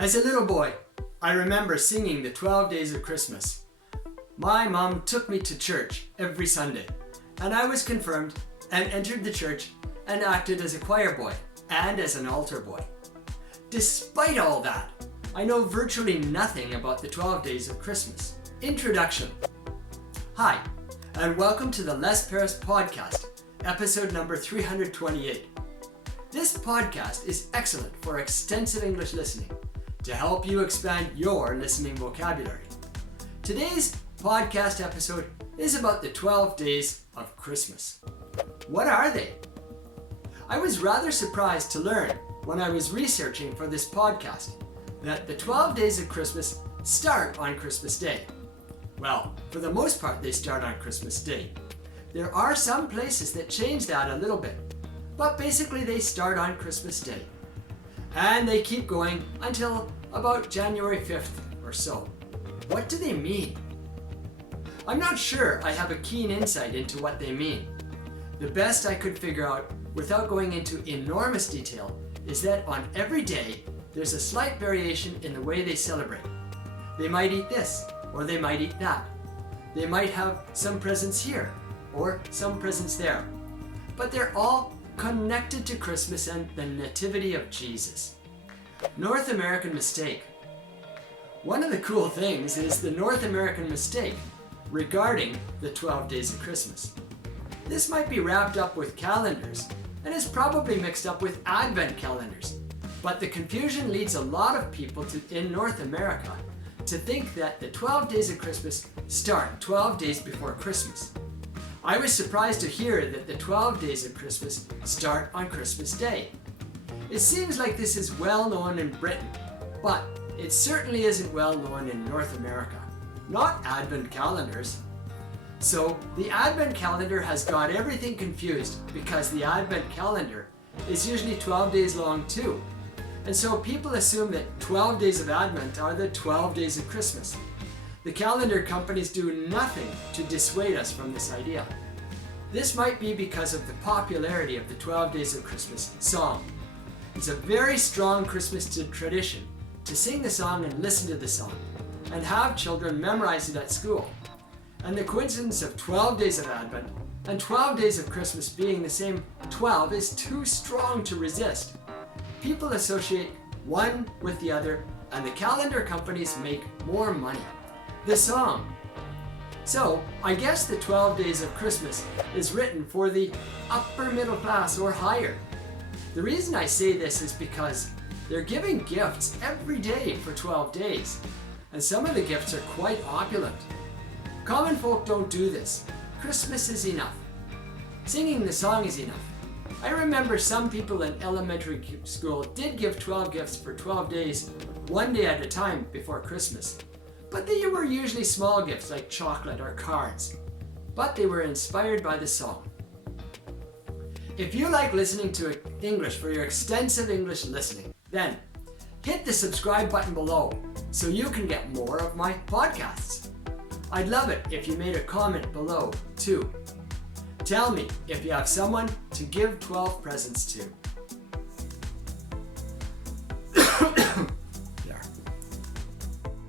As a little boy, I remember singing the 12 Days of Christmas. My mom took me to church every Sunday, and I was confirmed and entered the church and acted as a choir boy and as an altar boy. Despite all that, I know virtually nothing about the 12 Days of Christmas. Introduction. Hi, and welcome to the Les Paris Podcast, episode number 328. This podcast is excellent for extensive English listening to help you expand your listening vocabulary. Today's podcast episode is about the 12 Days of Christmas. What are they? I was rather surprised to learn when I was researching for this podcast that the 12 Days of Christmas start on Christmas Day. Well, for the most part they start on Christmas Day. There are some places that change that a little bit, but basically they start on Christmas Day. And they keep going until about January 5th or so. What do they mean? I'm not sure I have a keen insight into what they mean. The best I could figure out, without going into enormous detail, is that on every day, there's a slight variation in the way they celebrate. They might eat this, or they might eat that. They might have some presents here, or some presents there. But they're all connected to Christmas and the Nativity of Jesus. North American mistake. One of the cool things is the North American mistake regarding the 12 Days of Christmas. This might be wrapped up with calendars and is probably mixed up with Advent calendars. But the confusion leads a lot of people in North America to think that the 12 Days of Christmas start 12 days before Christmas. I was surprised to hear that the 12 Days of Christmas start on Christmas Day. It seems like this is well known in Britain, but it certainly isn't well known in North America. Not Advent calendars. So the Advent calendar has got everything confused because the Advent calendar is usually 12 days long too. And so people assume that 12 days of Advent are the 12 days of Christmas. The calendar companies do nothing to dissuade us from this idea. This might be because of the popularity of the 12 Days of Christmas song. It's a very strong Christmas tradition to sing the song and listen to the song, and have children memorize it at school. And the coincidence of 12 days of Advent and 12 days of Christmas being the same 12 is too strong to resist. People associate one with the other, and the calendar companies make more money. The song. So, I guess the 12 Days of Christmas is written for the upper middle class or higher. The reason I say this is because they're giving gifts every day for 12 days, and some of the gifts are quite opulent. Common folk don't do this. Christmas is enough. Singing the song is enough. I remember some people in elementary school did give 12 gifts for 12 days, one day at a time before Christmas. But they were usually small gifts like chocolate or cards. But they were inspired by the song. If you like listening to English for your extensive English listening, then hit the subscribe button below so you can get more of my podcasts. I'd love it if you made a comment below too. Tell me if you have someone to give 12 presents to.